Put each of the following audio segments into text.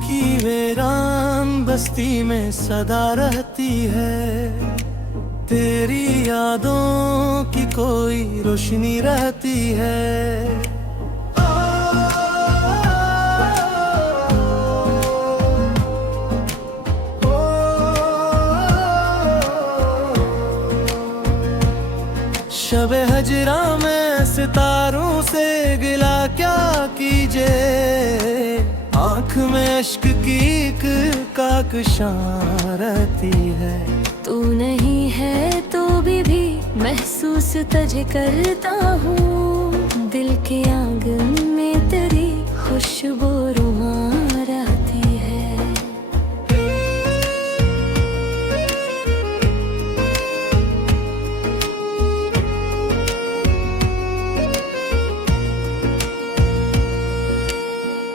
की वीरान बस्ती में सदा रहती है, तेरी यादों की कोई रोशनी रहती है। शबे हजरा में सितारों से गिला क्या कीजिए, आँख में अश्क की एक काकशां रहती है। तू नहीं है तो भी महसूस तुझे करता हूँ, दिल के आंगन में तेरी खुशबू रुमां रहती है।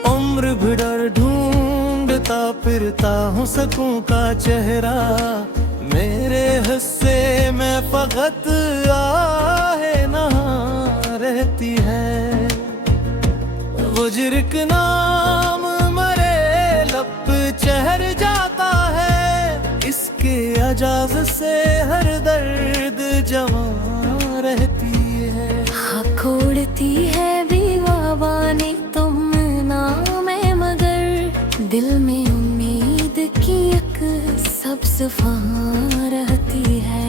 उम्र भर ढूंढता फिरता हूँ सकूं का चेहरा, मेरे हिस्से में फकत आहे नहा रहती है। वो जिर्क नाम मरे लब चहर जाता है, इसके अजाज से हर दर्द जमा रहती है। हाँ खोड़ती है दीवानी तुम नाम है, मगर दिल में उम्मीद की एक सब्ज़ फहां रहती है।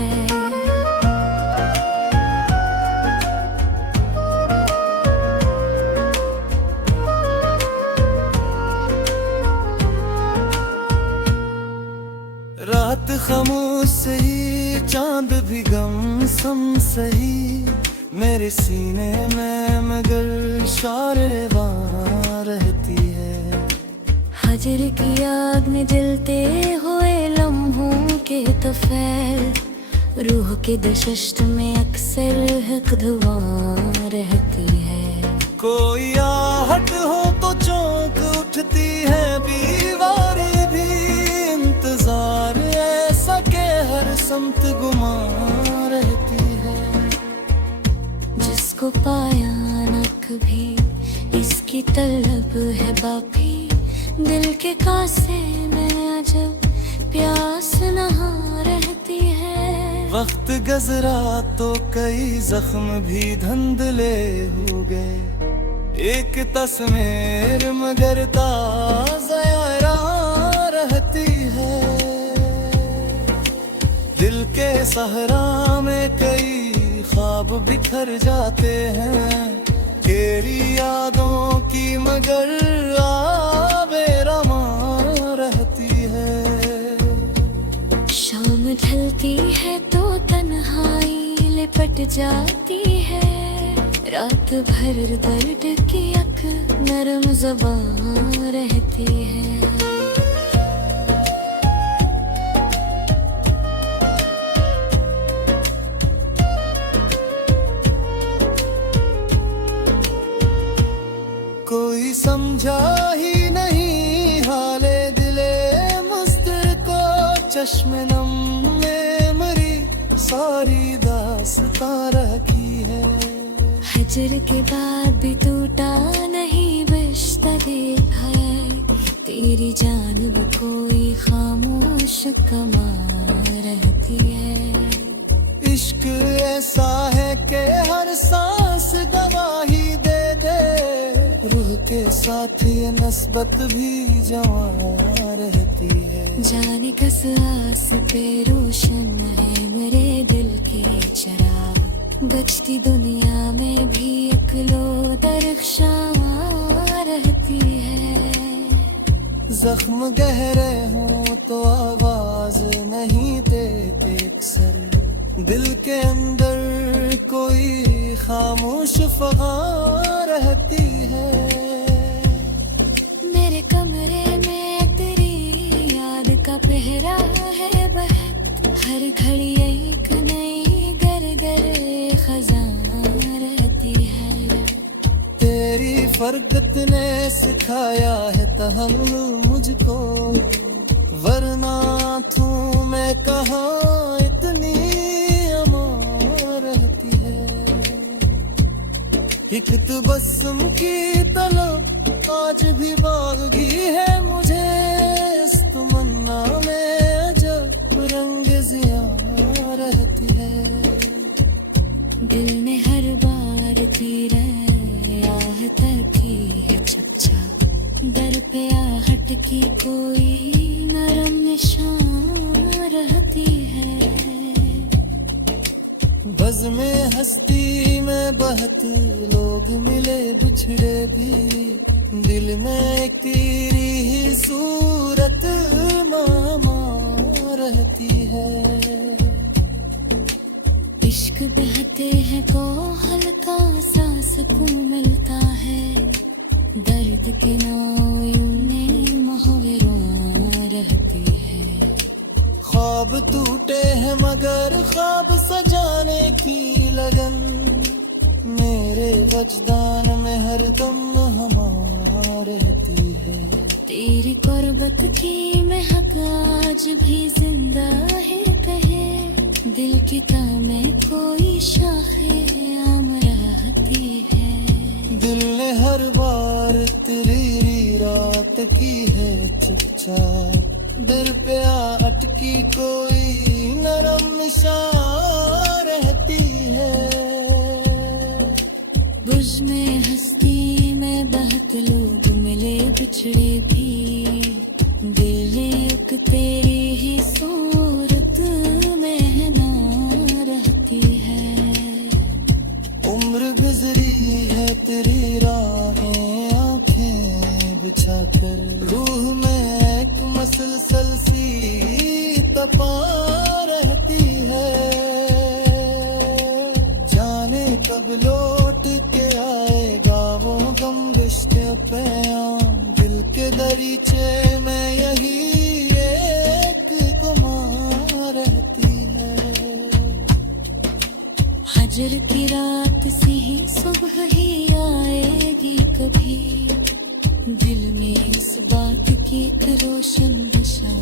रात खामोश सही, चांद भी गम सम सही, मेरे सीने में मगर शारवां रहती है। हजर की आग में जलते हुए लम्हों के तफैल, रूह के दशश्त में अक्सर हक धुआं रहती है। कोई आहट हो तो चौंक उठती है दीवारें भी, इंतजार ऐसा के हर समत गुमा रहती है। जिसको पाया न कभी इसकी तलब है बाकी, दिल के कासे में अजब प्यास नहा रहती है। वक्त गुजरा तो कई जख्म भी धुंधले हो गए, एक तस्वीर मगर ताज़ा रहती है। दिल के सहरा में कई ख्वाब बिखर जाते हैं, तेरी यादों की मगर आबे रमा रहती है। शाम ढलती है तो तन्हाई लिपट जाती है, रात भर दर्द की अक नरम ज़बां रहती है। कोई समझा ही नहीं हाले दिले मुस्तर को, चश्मे नम में मरी सारी दास्तां रखी है। हजर के बाद भी टूटा नहीं बिस्तर है, तेरी जानिब कोई खामोश कमा रहती है। इश्क ऐसा है कि हर सांस गवाही दे दे, रूह के साथ ये नस्बत भी जवां रहती है। जाने कस आस पे रोशन है मेरे दिल के चिराग, बचती दुनिया में भी एक लो दरख्शां रहती है। जख्म गहरे हों तो आवाज नहीं देते अक्सर, दिल के अंदर कोई खामोश फगां रहती है। मेरे कमरे में तेरी याद का पहरा है बहर, हर घड़ी एक नई गर गर खजां रहती है। तेरी फरकत ने सिखाया है तहम्मुल मुझको, वरना तू मैं कहाँ इतनी अमां रहती है। एक तबस्सुम की तलब आज भी बागी है मुझे इस तमन्ना में अजब रंग जिया रहती है। दिल में हर बार तेरा आहट की है चुपचाप, दर पे आहट की कोई नरम निशान रहती है। बज़ में हस्ती में बहुत लोग मिले बिछड़े भी, दिल में एक तेरी ही सूरत मामा रहती है। इश्क बहते हैं तो हल्का सा सुकून मिलता है, दर्द के नाव यूं में मुहावरों रहती है। ख्वाब टूटे हैं मगर ख्वाब सजाने की लगन, मेरे वजदान में हरदम हमा रहती है। तेरी कुर्बत की महक आज भी जिंदा है कहे, दिल की में कोई शाखे आम रहती है। दिल ने हर बार तेरी रात की है चुपचाप, दिल पे अटकी कोई नरम निशान रहती है। बुझ में हस्ती में बहुत लोग मिले बिछड़े भी, दिल एक तेरी ही सूरत में है ना रहती है। उम्र गुजरी है तेरी राहें आंखें बिछाकर, रूह में एक मसलसल सी तपा रहती है। जाने कब लौट के आएगा वो गम रिश्ते प्याम, दिल के दरीचे में यही एक गुमा रहती है। हजर की रात सी ही सुबह ही आएगी कभी, दिल में इस बात की एक रोशन दिशा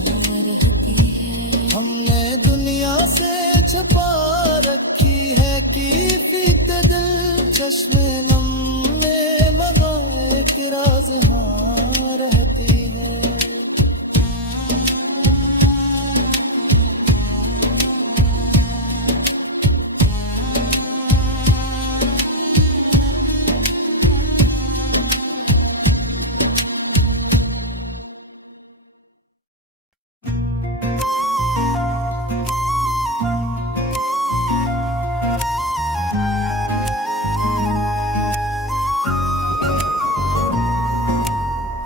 रहती है। हमने दुनिया से छुपा रखी है कि फीक दिल, चश्मे नम में लगाए कि राज हाँ रहती है।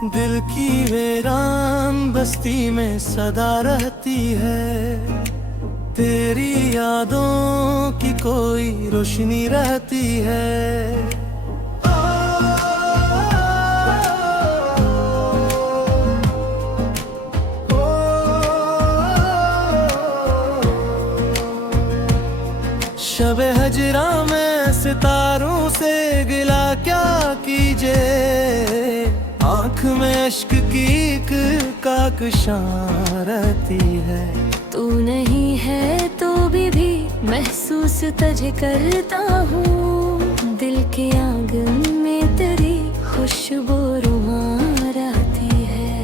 दिल की वीरान बस्ती में सदा रहती है, तेरी यादों की कोई रोशनी रहती है। शबे हजरा में सितारों से गिला क्या कीजिए, आँख में अश्क की एक काकशां रहती है। तू नहीं है तो भी महसूस तुझे करता हूँ, दिल के आंगन में तेरी खुशबू रुमा रहती है।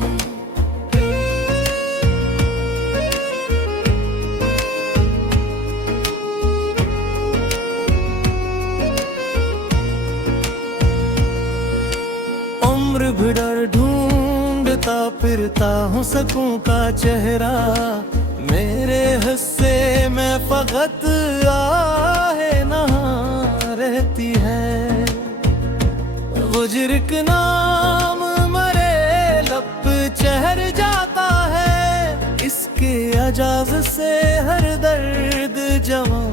उम्र भर ढूंढता फिरता हूँ सकूं का चेहरा, मेरे हिस्से में फकत आहे नहा रहती है। वो जिर्क नाम मरे लब चहर जाता है, इसके अजाज से हर दर्द जमा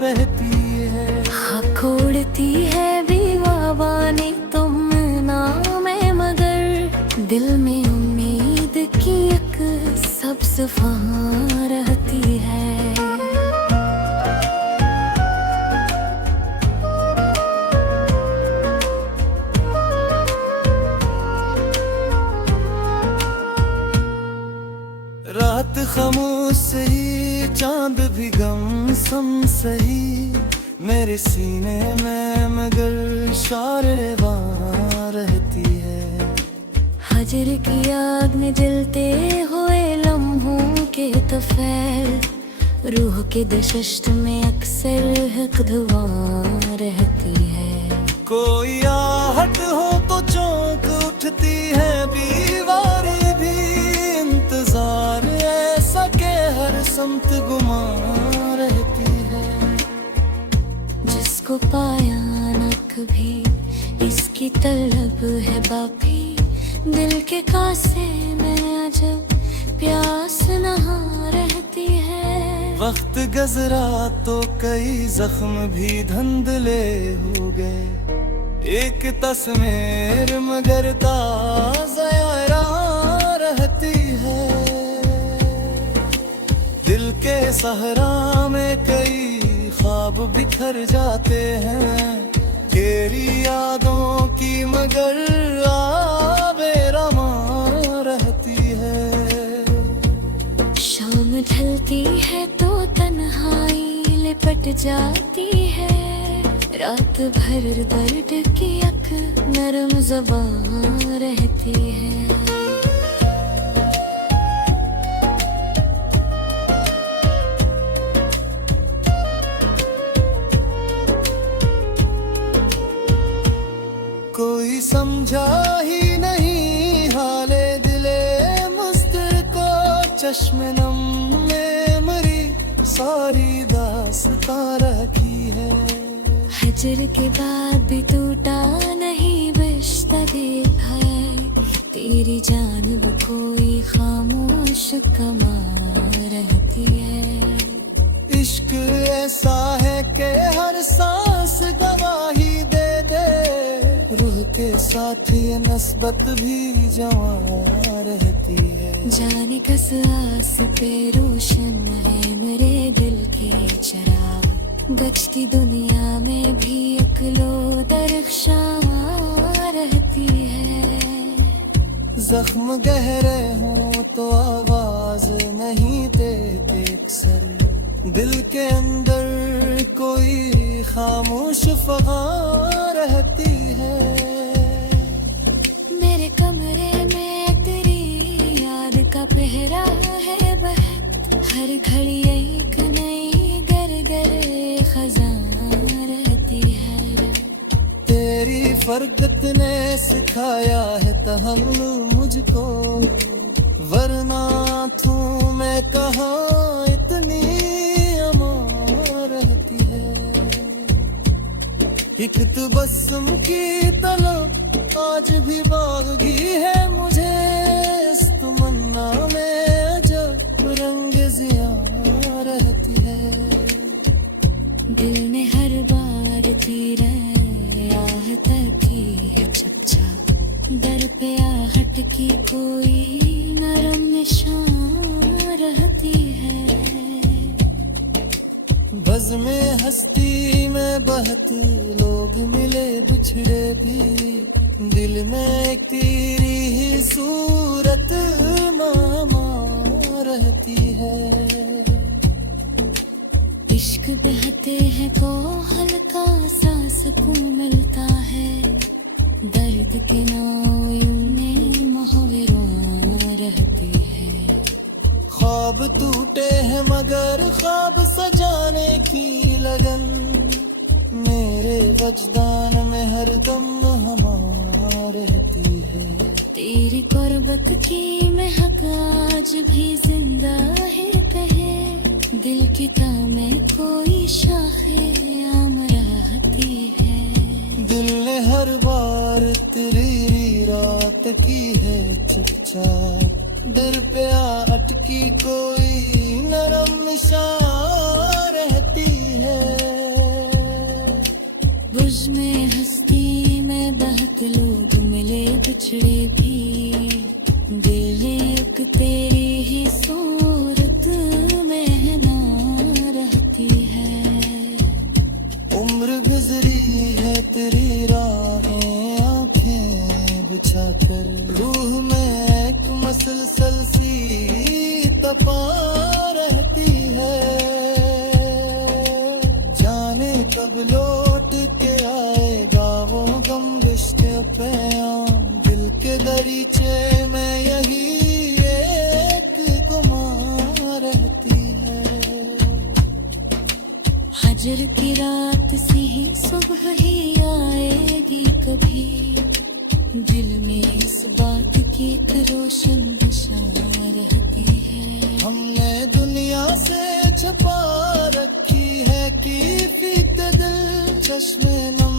रहती है। हाँ खोड़ती है दीवानी तुम नाम मगर, दिल में उम्मीद की एक सब्ज़ फहां रहती है। रात खामोश सही चांद भी गम सम सही, मेरे सीने में मगर शारेबां रहती है। फजर की आग में जलते हुए लम्हों के तफैल, रूह के दशश्त में अक्सर हक धुआं रहती है। कोई आहट हो तो चौंक उठती है दीवारें भी, इंतजार ऐसा के हर समत गुमा रहती है। जिसको पाया न कभी इसकी तलब है बाकी, दिल के कासे में अजब प्यास नहा रहती है। वक्त गुजरा तो कई जख्म भी धुंधले हो गए, एक तस्वीर मगर ताज़ा रहती है। दिल के सहरा में कई ख्वाब बिखर जाते हैं, तेरी यादों की मगर आबे रमा रहती है। शाम ढलती है तो तन्हाई लिपट जाती है, रात भर दर्द की अक नरम ज़बान रहती है। कोई समझा ही नहीं हाले दिले मुस्तर को, चश्मे नम में मरी सारी दास्तां रखी है। हजर के बाद भी टूटा नहीं बिस्तर है, तेरी जानिब कोई खामोश कमा रहती है। इश्क ऐसा है कि हर सांस गवाही दे दे, रूह के साथ ये नस्बत भी जवां रहती है। जाने कस आस पे रोशन है मेरे दिल के चिराग, गचती दुनिया में भी अकलो दरख्शां रहती है। जख्म गहरे हों तो आवाज नहीं देते अक्सर, दिल के अंदर कोई खामोश फगां रहती है। मेरे कमरे में तेरी याद का पहरा है बह, हर घड़ी एक नई गर खजां रहती है। तेरी फरकत ने सिखाया है तहम्मुल मुझको, वरना तू मैं कहाँ इतनी अमां रहती है। एक तबस्सुम की तलब आज भी बागी है मुझे, इस तमन्ना में अजब रंग ज़िया रहती है। दिल में हर बार तेरा आहट की है चर्चा, दर पे आहट की कोई नरम निशान रहती है। बज़ में हस्ती में बहत लोग मिले बिछड़े भी, दिल में एक तेरी ही सूरत मामा रहती है। इश्क बहते हैं तो हल्का सा सुकून मिलता है, दर्द के नाव में मुहावरों रहती है। ख्वाब टूटे हैं मगर ख्वाब सजाने की लगन, मेरे वजदान में हर दम हमा रहती है। तेरी कुर्बत की महक आज भी जिंदा है कहे, दिल की तामें कोई शाखे आम रहती है। दिल ने हर बार तेरी रात की है चुपचाप, दिल पे अटकी कोई नरम निशान रहती है। बुझ में हस्ती में बहुत लोग मिले बिछड़े भी, दिल एक तेरी ही सूरत में ना रहती है। उम्र गुजरी है तेरी राहें आंखें बिछाकर, रूह में एक मसलसल सी तपा रहती है। जाने कब लौट के आएगा वो गम रिश्ते पे आम, दिल के दरीचे फजर की रात सी ही सुबह ही आएगी कभी, दिल में इस बात की एक रोशन नशा रहती है। हमने दुनिया से छुपा रखी है कि फीक दिल चश्मे नम